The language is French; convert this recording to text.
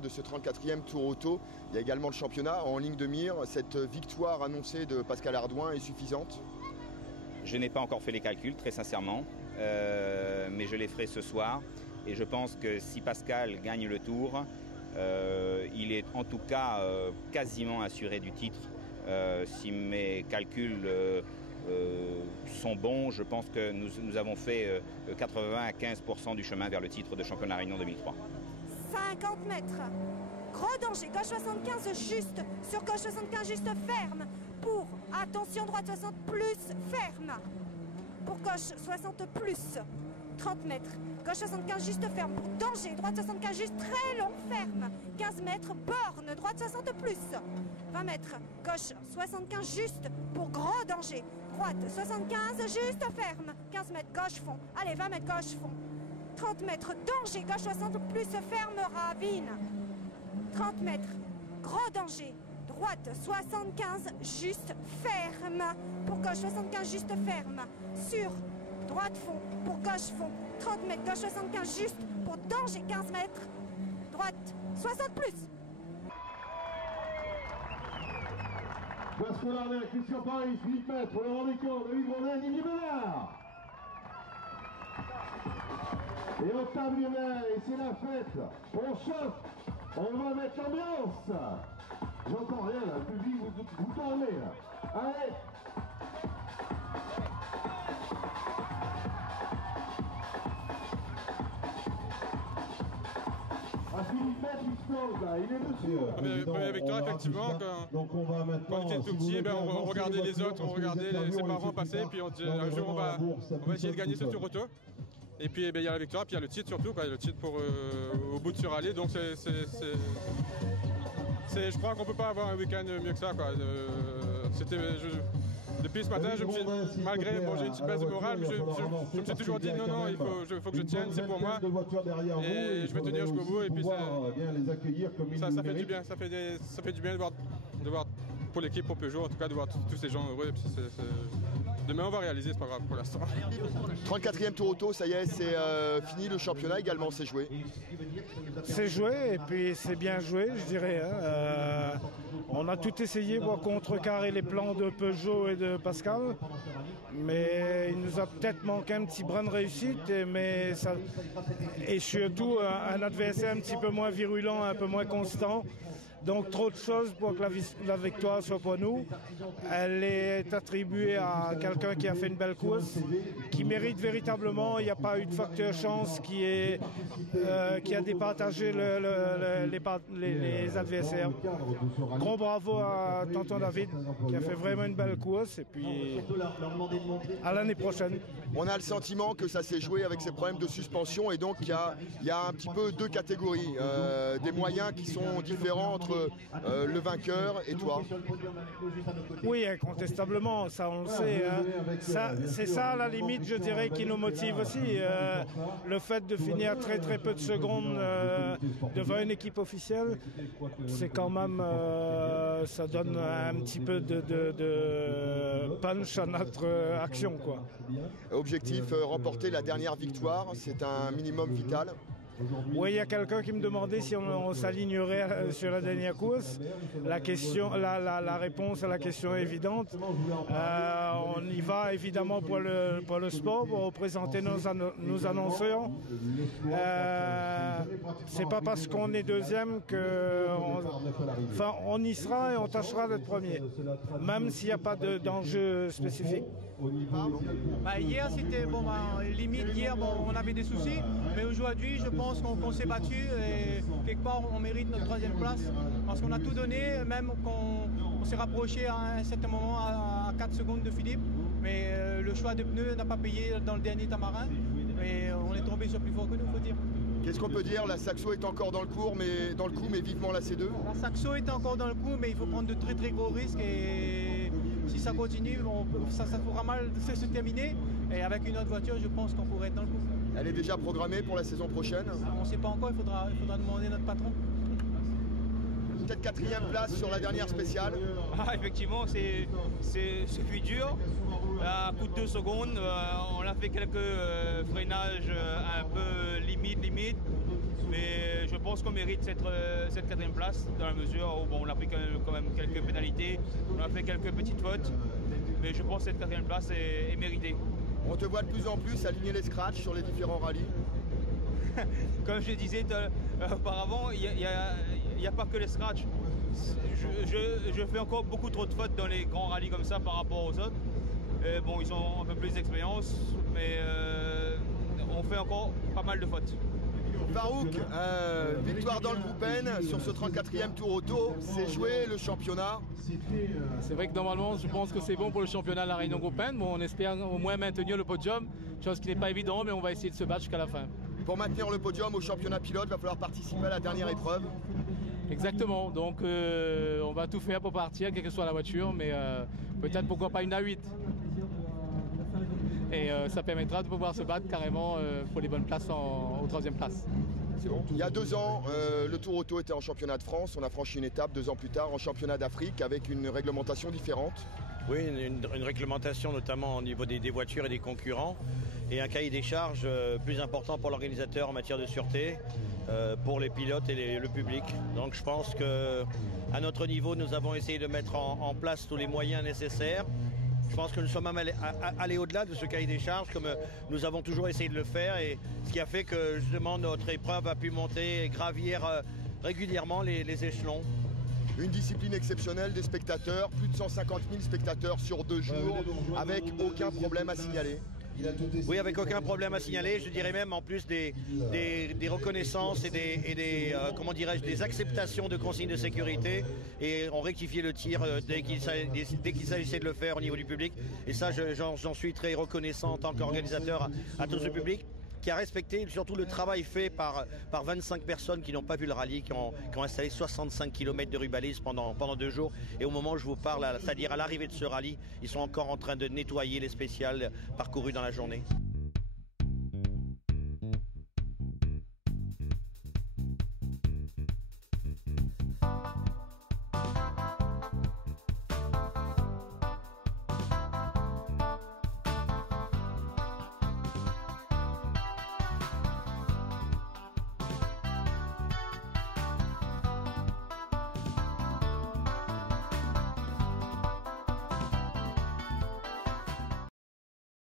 de ce 34e Tour Auto. Il y a également le championnat en ligne de mire. Cette victoire annoncée de Pascal Hardouin est suffisante? Je n'ai pas encore fait les calculs, très sincèrement, mais je les ferai ce soir. Et je pense que si Pascal gagne le Tour, il est en tout cas quasiment assuré du titre. Si mes calculs sont bons, je pense que nous avons fait 80 à 15% du chemin vers le titre de champion de la Réunion 2003. 50 mètres. Gros danger, gauche 75 juste, sur gauche 75 juste ferme. Pour, attention, droite 60 plus ferme. Pour gauche 60 plus, 30 mètres. Gauche 75 juste ferme, pour danger, droite 75 juste très long ferme. 15 mètres, borne, droite 60 plus. 20 mètres, gauche 75 juste pour gros danger. Droite 75 juste ferme. 15 mètres, gauche fond. Allez, 20 mètres, gauche fond. 30 mètres, danger, gauche 60 plus ferme, ravine. 30 mètres, gros danger. Droite 75 juste ferme. Pour gauche 75 juste ferme. Sur droite fond, pour gauche fond. 30 mètres, gauche 75 juste pour danger 15 mètres. Droite 60 plus. Gascolardet, Christian Paris, 8 mètres, le rendez-vous, le Livronin, Didier Bernard. Et Octave Lionel, et c'est la fête. On chauffe, on va mettre l'ambiance. J'entends rien là, le public, vous tournez là. Allez. Philippe Maître explose là, il est dessus. Première victoire effectivement. Donc on va maintenant, quand on était tout petit, on regardait les autres, on regardait ses parents passer, puis on dit un jour on va essayer de gagner ce Tour Auto. Et puis il y a la victoire, puis il y a le titre surtout, le titre pour au bout de Surallée. Donc je crois qu'on peut pas avoir un week-end mieux que ça, quoi. Depuis ce matin, malgré j'ai une petite baisse de morale, mais je me suis toujours dit non, il faut que je tienne, c'est pour moi. Et je vais tenir jusqu'au bout. Et puis ça fait du bien, ça fait du bien de voir pour l'équipe, pour Peugeot, en tout cas de voir tous ces gens heureux. Et puis demain on va réaliser, c'est pas grave pour l'instant. 34e Tour Auto, ça y est, c'est fini. Le championnat également, c'est joué. C'est joué et puis c'est bien joué, je dirais. On a tout essayé pour contrecarrer les plans de Peugeot et de Pascal, mais il nous a peut-être manqué un petit brin de réussite, et surtout un adversaire un petit peu moins virulent, un peu moins constant. Donc trop de choses pour que la victoire soit pour nous. Elle est attribuée à quelqu'un qui a fait une belle course, qui mérite véritablement. Il n'y a pas eu de facteur chance qui a départagé les adversaires. Gros bravo à Tonton David qui a fait vraiment une belle course, et puis à l'année prochaine. On a le sentiment que ça s'est joué avec ces problèmes de suspension, et donc il y a un petit peu deux catégories, des moyens qui sont différents entre le vainqueur et toi. Oui, incontestablement, ça on le sait. C'est ça à la limite, je dirais, qui nous motive aussi. Le fait de finir très très peu de secondes devant une équipe officielle, c'est quand même, ça donne un petit peu de punch à notre action, quoi. Objectif, remporter la dernière victoire, c'est un minimum vital. Oui, il y a quelqu'un qui me demandait si on s'alignerait sur la dernière course. La réponse à la question est évidente. On y va évidemment pour le sport, pour représenter nos annonceurs. C'est pas parce qu'on est deuxième on y sera et on tâchera d'être premier, même s'il n'y a pas d'enjeu spécifique. Hier c'était limite, hier on avait des soucis, mais aujourd'hui je pense qu'on s'est battu et quelque part on mérite notre 3e place parce qu'on a tout donné, même qu'on s'est rapproché à un certain moment à 4 secondes de Philippe, mais le choix de pneus n'a pas payé dans le dernier tamarin et on est tombé sur plus fort que nous, faut dire. Qu'est-ce qu'on peut dire? La Saxo est encore dans le coup, mais vivement la C2. La Saxo est encore dans le coup, mais il faut prendre de très très gros risques, et si ça continue, ça pourra mal se terminer. Et avec une autre voiture, je pense qu'on pourrait être dans le coup. Elle est déjà programmée pour la saison prochaine? On ne sait pas encore, il faudra demander à notre patron. Peut-être 4e place sur la dernière spéciale. Effectivement, c'est fut dur. À coup de 2 secondes, on a fait quelques freinages un peu limite. Mais je pense qu'on mérite cette 4e place dans la mesure où on a pris quand même quelques pénalités, on a fait quelques petites fautes, mais je pense que cette 4e place est méritée. On te voit de plus en plus aligner les scratchs sur les différents rallyes. Comme je disais auparavant, il n'y a pas que les scratchs. Je fais encore beaucoup trop de fautes dans les grands rallyes comme ça par rapport aux autres. Bon, ils ont un peu plus d'expérience, mais on fait encore pas mal de fautes. Farouk, victoire dans le groupe N sur ce 34e tour auto, c'est joué le championnat. C'est vrai que normalement je pense que c'est bon pour le championnat de la Réunion groupe N. Bon, on espère au moins maintenir le podium, chose qui n'est pas évident, mais on va essayer de se battre jusqu'à la fin. Pour maintenir le podium au championnat pilote, il va falloir participer à la dernière épreuve. Exactement, donc on va tout faire pour partir, quelle que soit la voiture, mais peut-être pourquoi pas une A8. Et ça permettra de pouvoir se battre carrément pour les bonnes places aux 3e places. Il y a 2 ans, le Tour Auto était en championnat de France. On a franchi une étape 2 ans plus tard en championnat d'Afrique avec une réglementation différente. Oui, une réglementation notamment au niveau des voitures et des concurrents et un cahier des charges plus important pour l'organisateur en matière de sûreté, pour les pilotes et le public. Donc je pense qu'à notre niveau, nous avons essayé de mettre en place tous les moyens nécessaires. Je pense que nous sommes même allés au-delà de ce cahier des charges, comme nous avons toujours essayé de le faire, et ce qui a fait que justement notre épreuve a pu monter et gravir régulièrement les échelons. Une discipline exceptionnelle, des spectateurs, plus de 150 000 spectateurs sur 2 jours, avec aucun problème à signaler. Oui, avec aucun problème à signaler, je dirais même en plus des reconnaissances et des acceptations de consignes de sécurité, et on rectifiait le tir dès qu'il s'agissait de le faire au niveau du public, et ça j'en suis très reconnaissant en tant qu'organisateur à tout ce public qui a respecté surtout le travail fait par 25 personnes qui n'ont pas vu le rallye, qui ont installé 65 km de rubalise pendant 2 jours. Et au moment où je vous parle, c'est-à-dire à l'arrivée de ce rallye, ils sont encore en train de nettoyer les spéciales parcourues dans la journée.